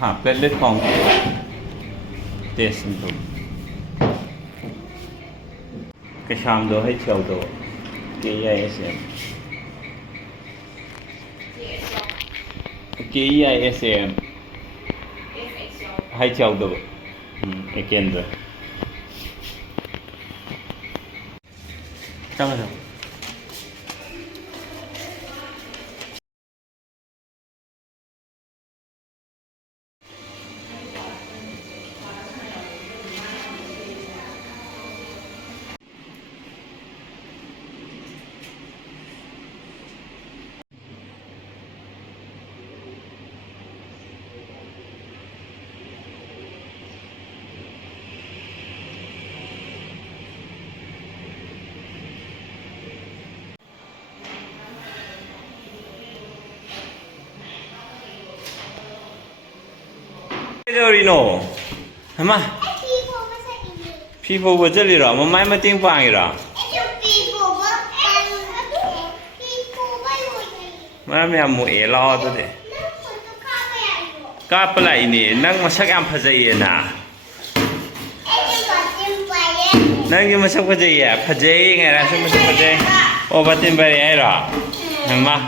platelet count test into cái sham đó hay chiều đó KISM KISM hay chiều đó cái kiện đó xong rồi Rino, hả? People vừa chơi rồi, mà mai mà tiếng vang rồi. Mà mẹ mua ế lo thôi đấy. Cáp lại nè, nâng mà sắc em phải dậy nè. Nâng nhưng mà sắc phải dậy à, phải dậy ngày ra sắc mà sắc phải dậy. Ô bắt tin bài này rồi, hả?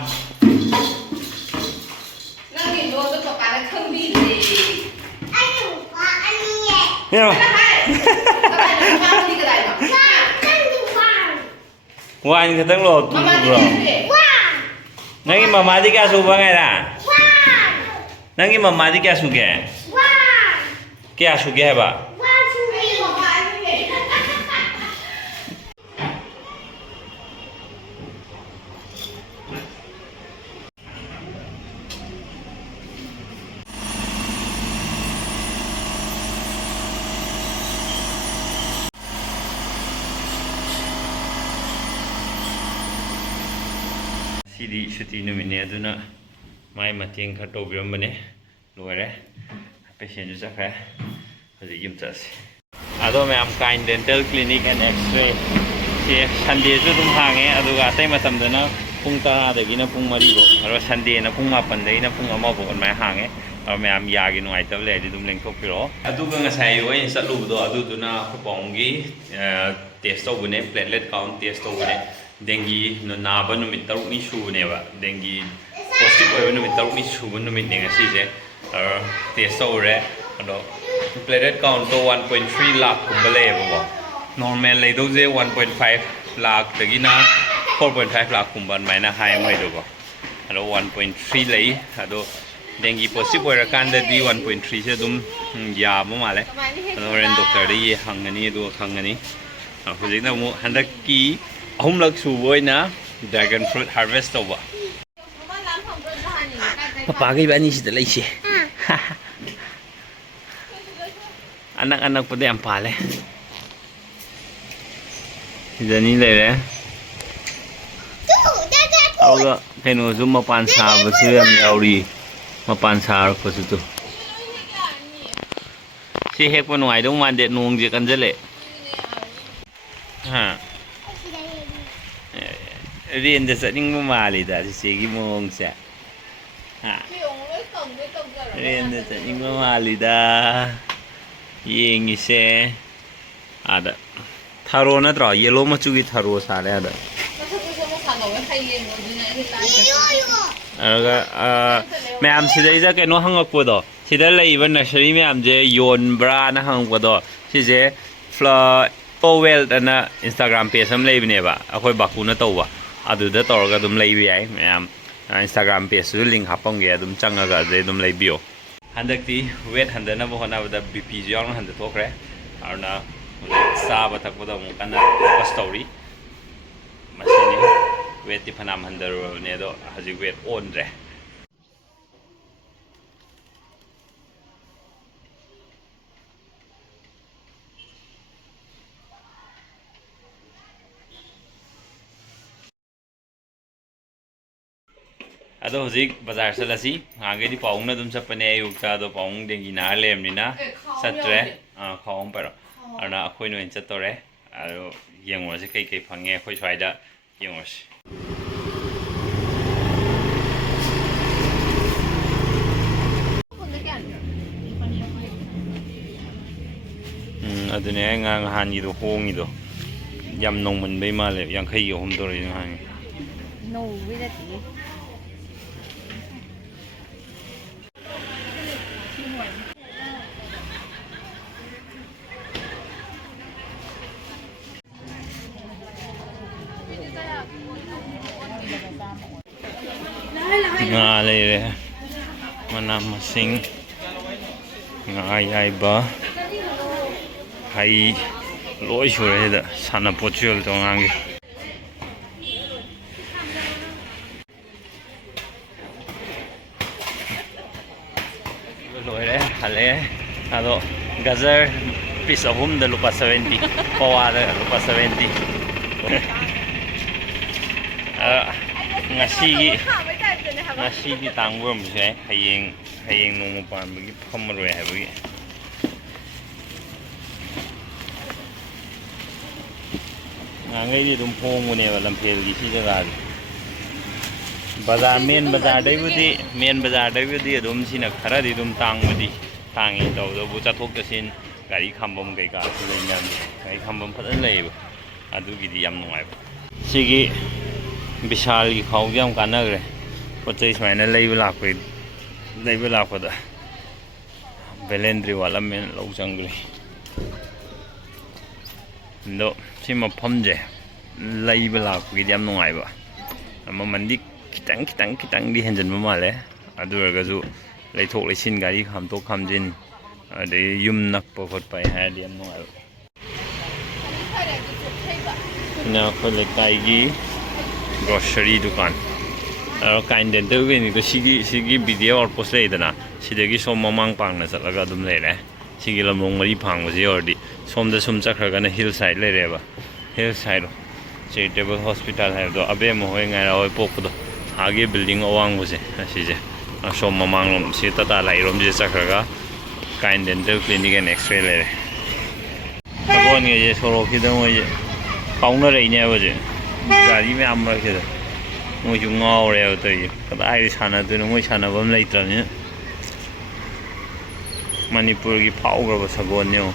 Hiểu Wine cái tăng lột rồi. Nangi mama di kya suba ngay ra? Nangi mama di kya suge? Kya suge hai ba? Sidi shuti numine aduna mai mateng kha tobiram bane loire patient ju sakha haji yum chase ado me am kind dental clinic and Xray se Sunday ju dum hange aduga tai matam dana pung 10 dagi na pung 3 bo aro Sunday na pung 9 dagi na pung 1 bo on mai hange aro me am ya gi nuai tab le di dum leng thok piro aduga ngasai oi satlu do aduduna khoponggi test to bune platelet count test to bune Dengue no naba numit taruk ni shu neba dengue positive oiba numit taruk ni shu numit ne ngasi je test ore ado platelet count to 1.3 lakh kumba le bo normal le do je 1.5 lakh dagina 4.5 lakh kumba maina hai mai do bo ado 1.3 lei ado dengue positive ora kan da di 1.3 se dum ya ma male ado ren doctor de hangani do khangani hujina mu handak ki Homlak suboy na dragon fruit harvest over. Papagay ba ni si dalay siya? Anak-anak po din ang pale. Dani lere. Ako kaya zoom mapansa ba siya yauri mapansa ko suto. Si hek po nung ay dong mandet nung di kanjale. Ha. Riêng cho sẽ những mali đã thì chỉ mong sẽ riêng cho sẽ những mali đã riêng như sẽ ada tharo na tro yellow mà chui tharo sa đấy ada mẹ am chỉ đấy ra cái nó hang ngọc đó chỉ đấy là even nursery mẹ am je yon bra na hang ngọc đó chỉ je flower Powell na Instagram page am lấy bên này ba, akoi baku na tàu ba. Aduda tawraga dum leibi ai mayam Instagram page su link hapong ge dum changaga de dum leibio handakti weight handana bo hona bada bp jong handa thokre arna sa ba thak boda mu kana focus story masini weight ti phanam handar ne do haji weight on re Ado hozik bazar salasi age di paung na dum sapane ayukta do paung dengi na lem ni na satre khawng paro arna akhoi no incha tore aro yengwa se kai kai phange khoi swaida yengwa se ꯑꯗꯨꯅꯦ ꯑꯩ ꯅꯍꯥꯟꯒꯤꯗꯣ ꯍꯣꯡꯉꯤꯗꯣ ꯌꯥꯝ ꯅꯧꯃꯟꯕꯩ ꯃꯥꯜꯂꯦ 53 ꯇꯧꯔꯛꯏ ꯅꯍꯥꯟꯒꯤ ꯅꯧꯕꯩ ꯅꯠꯇꯦ ngà ꯂꯩꯔꯦ ꯃꯅꯥ ꯃꯁꯤꯡ ngà ꯌꯥꯏꯕ ꯍꯩ ꯂꯣꯏ ꯁꯨꯔꯦ ꯁꯤꯗ ꯁꯥꯟꯅꯄꯣꯠꯁꯨ ꯌꯣꯜꯂꯦ ꯑꯉꯥꯡꯒꯤ ꯂꯣꯏꯔꯦ ꯍꯜꯂꯛꯑꯦ ꯑꯗꯣ ꯒꯖꯔ ꯄꯤꯁ ꯑꯍꯨꯝꯗ ꯂꯨꯄꯥ 70 ꯄꯋꯥꯗ ꯂꯨꯄꯥ 70 ꯉꯁꯤꯗꯤ ꯇꯥꯡꯕ ꯑꯣꯏꯔꯝꯕꯁꯨ ꯌꯥꯏ ꯍꯌꯦꯡ ꯅꯣꯡꯃ ꯄꯥꯟꯕꯒꯤ ꯐꯝꯃꯔꯣꯏ ꯍꯥꯏꯕꯒꯤ ꯉꯥꯡꯈꯩꯗꯤ ꯑꯗꯨꯝ ꯍꯣꯡꯕꯅꯦꯕ ꯂꯝꯐꯦꯜꯒꯤ ꯁꯤ ꯖꯒꯥꯗꯤ ꯃꯦꯟ ꯕꯖꯥꯔꯗꯒꯤꯕꯨꯗꯤ ꯑꯗꯨꯝ ꯁꯤꯅ ꯈꯔꯗꯤ ꯑꯗꯨꯝ ꯇꯥꯡꯉꯤ ꯇꯧꯕꯇꯕꯨ ꯆꯠꯊꯣꯛ ꯆꯠꯁꯤꯟ ꯒꯥꯔꯤ ꯈꯥꯝꯕꯝ ꯀꯩꯀꯥꯁꯨ ꯂꯩꯅꯕꯅꯤ ꯒꯥꯔꯤ ꯈꯥꯝꯕꯝ ꯐꯖꯅ ꯂꯩꯌꯦꯕ ꯑꯗꯨꯒꯤꯗꯤ ꯌꯥꯝ ꯅꯨꯡꯉꯥꯏꯕ ꯁꯤꯒꯤ ꯕꯤꯁꯥꯜꯒꯤ ꯐꯥꯎꯕ ꯌꯥꯝ ꯀꯥꯟꯅꯈ꯭ꯔꯦ ꯄꯣꯠ ꯆꯩ ꯁꯨꯃꯥꯏꯅ ꯂꯩꯕ ꯂꯥꯛꯄꯗ ꯕꯦꯂꯦꯟꯗ꯭ꯔꯤ ꯋꯥꯠꯂꯝꯃꯦꯅ ꯂꯧ ꯆꯪꯈ꯭ꯔꯦ ꯑꯗꯣ ꯁꯤ ꯃꯐꯝꯁꯦ ꯂꯩꯕ ꯂꯥꯛꯄꯒꯤꯗꯤ ꯌꯥꯝ ꯅꯨꯡꯉꯥꯏꯕ ꯃꯃꯟꯗꯤ ꯈꯤꯇꯪꯗꯤ ꯍꯦꯟꯖꯤꯟꯕ ꯃꯥꯜꯂꯦ ꯑꯗꯨ ꯑꯣꯏꯔꯒꯁꯨ ꯂꯩꯊꯣꯛ ꯂꯩꯁꯤꯟ ꯒꯥꯔꯤ ꯈꯥꯝꯇꯣꯛ ꯈꯥꯝꯖꯤꯟ ꯑꯗꯩ ꯌꯨꯝ ꯅꯛꯄ ꯈꯣꯠꯄ ꯍꯥꯏꯔꯗꯤ ꯌꯥꯝ ꯅꯨꯡꯉꯥꯏꯕ ꯁꯤꯅ ꯑꯩꯈꯣꯏ ꯂꯩꯀꯥꯏꯒꯤ ꯒ꯭ꯔꯣꯁꯔꯤ ꯗꯨꯀꯥꯟ ꯀꯥꯏꯟ ꯗꯦꯟꯇꯦꯜ ꯀ꯭ꯂꯤꯅꯤꯛꯇꯣ ꯁꯤꯒꯤ ꯕꯤꯗꯤꯑꯣ ꯑꯥꯎꯠꯄꯣꯁ ꯂꯩꯗꯅ ꯁꯤꯗꯒꯤ ꯁꯣꯝ ꯃꯃꯥꯡ ꯄꯥꯡꯅ ꯆꯠꯂꯒ ꯑꯗꯨꯝ ꯂꯩꯔꯦ ꯁꯤꯒꯤ ꯂꯝꯂꯣꯡ ꯃꯔꯤ ꯐꯥꯡꯕꯁꯤ ꯌꯧꯔꯗꯤ ꯁꯣꯝꯗ ꯁꯨꯝ ꯆꯠꯈ꯭ꯔꯒꯅ ꯍꯤꯜ ꯁꯥꯏഡ് ꯂꯩꯔꯦꯕ ꯍꯤꯜ ꯁꯥꯏꯗ ꯆꯦꯔꯤꯇꯦꯕꯜ ꯍꯣꯁꯄꯤꯇꯥꯜ ꯍꯥꯏꯕꯗꯣ ꯑꯕꯦꯝꯃ ꯍꯣꯏ ꯉꯥꯏꯔꯥ ꯍꯣꯏ ꯄꯣꯛꯄꯗꯣ ꯑꯥꯒꯤ ꯕꯤꯜꯗꯤꯡ ꯑꯋꯥꯡꯕꯁꯦ ꯑꯁꯤꯁꯦ ꯑꯁꯣꯝ ꯃꯃꯥꯡꯂꯣꯝ ꯁꯤ ꯇꯇꯥ ꯂꯥꯏꯔꯣꯝꯁꯤꯗ ꯆꯠꯈ꯭ꯔꯒ ꯀꯥꯏꯟ ꯗꯦꯟꯇꯦꯜ ꯀ꯭ꯂꯤꯅꯤꯛ ꯑꯦꯟ ꯑꯦꯛꯁ꯭ꯔꯦ ꯂꯩꯔꯦ ꯁꯒꯣꯜꯉꯩꯁꯦ ꯁꯣꯔꯣꯛꯁꯤꯗ ꯃꯣꯏꯁꯦ ꯐꯥꯎꯅꯔꯛꯏꯅꯦꯕ ꯍꯧꯖꯤꯛ ꯒꯥꯔꯤ ꯃꯌꯥꯝ ꯃꯔꯛꯁꯤꯗ ꯃꯣꯏꯁꯨ ꯉꯥꯎꯔꯦꯕ ꯇꯧꯔꯤꯁꯦ ꯀꯗꯥꯏꯗ ꯁꯥꯟꯅꯗꯣꯏꯅꯣ ꯃꯣꯏ ꯁꯥꯟꯅꯕꯝ ꯂꯩꯇ꯭ꯔꯕꯅꯤꯅ ꯃꯅꯤꯄꯨꯔꯒꯤ ꯐꯥꯎꯈ꯭ꯔꯕ ꯁꯒꯣꯜꯅꯤ ꯌꯦꯡꯉꯣ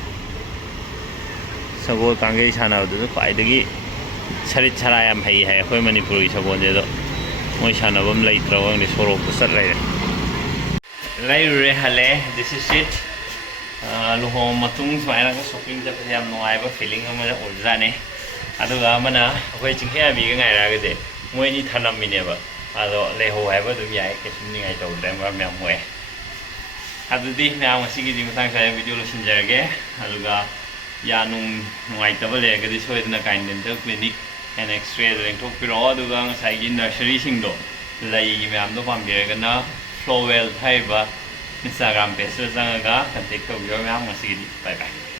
ꯁꯒꯣꯜ ꯀꯥꯡꯖꯩ ꯁꯥꯟꯅꯕꯗꯨꯁꯨ ꯈ꯭ꯋꯥꯏꯗꯒꯤ ꯁꯔꯤꯠ ꯁꯔꯥ ꯌꯥꯝ ꯍꯩ ꯍꯥꯏ ꯑꯩꯈꯣꯏ ꯃꯅꯤꯄꯨꯔꯒꯤ ꯁꯒꯣꯜꯁꯦ ꯑꯗꯣ ꯃꯣꯏ ꯁꯥꯟꯅꯕꯝ ꯂꯩꯇ꯭ꯔꯕ ꯈꯪꯗꯦ ꯁꯣꯔꯣꯛꯇ ꯆꯠ ꯂꯩꯔꯦ ꯂꯩꯔꯨꯔꯦ ꯍꯜꯂꯛꯑꯦ ꯗꯤꯁ ꯏꯁ ꯏꯠ ꯂꯨꯍꯣꯡ ꯃꯇꯨꯡ ꯁꯨꯃꯥꯏꯅꯒ ꯁꯣꯞꯄꯤꯡ ꯆꯠꯄꯁꯦ ꯌꯥꯝ ꯅꯨꯡꯉꯥꯏꯕ ꯐꯤꯂꯤꯡ ꯑꯃꯗ ꯑꯣꯏꯕꯖꯥꯠꯅꯤ ꯑꯗꯨꯒ ꯑꯃꯅ ꯑꯩꯈꯣꯏ ꯆꯤꯡꯈꯩꯌꯥꯕꯤꯒ ꯉꯥꯏꯔꯛꯑꯒꯁꯦ ꯃꯣꯏꯅꯤ ꯊꯅꯝꯃꯤꯅꯦꯕ ꯑꯗꯣ ꯂꯩꯍꯧ ꯍꯥꯏꯕ ꯑꯗꯨꯝ ꯌꯥꯏ ꯀꯩꯁꯨ ꯅꯤꯡꯉꯥꯏ ꯇꯧꯗ꯭ꯔꯦ ꯃꯔꯝ ꯌꯥꯝ ꯃꯣꯛꯑꯦ ꯑꯗꯨꯗꯤ ꯃꯌꯥꯝ ꯉꯁꯤꯒꯤꯗꯤ ꯃꯇꯥꯡ ꯆꯥꯅ ꯚꯤꯗꯤꯑꯣ ꯂꯣꯏꯁꯤꯟꯖꯔꯒꯦ ꯑꯗꯨꯒ ꯅꯨꯡꯉꯥꯏꯇꯕ ꯂꯩꯔꯒꯗꯤ ꯁꯣꯏꯗꯅ ꯀꯥꯏꯟ ꯗꯦꯟꯇꯦꯜ ꯀ꯭ꯂꯤꯅꯤꯛ ꯑꯦꯟ ꯑꯦꯛꯁ꯭ꯔꯦꯗ ꯂꯦꯡꯊꯣꯛꯄꯤꯔꯛꯑꯣ ꯑꯗꯨꯒ ꯉꯁꯥꯏꯒꯤ ꯅꯔꯁꯔꯤꯁꯤꯡꯗꯣ ꯂꯩꯒꯤ ꯃꯌꯥꯝꯗꯣ ꯄꯥꯝꯕꯤꯔꯒꯅ ꯐ꯭ꯂꯣꯋꯦꯜ ꯍꯥꯏꯔꯤꯕ ꯏꯟꯁꯇꯥꯒ꯭ꯔꯥꯝ ꯄꯦꯖꯇꯨꯗ ꯆꯪꯉꯒ ꯀꯟꯇꯦꯛ ꯇꯧꯕꯤꯔꯣ ꯃꯌꯥꯝ ꯉꯁꯤꯒꯤꯗꯤ ꯕꯥꯏ ꯕꯥꯏ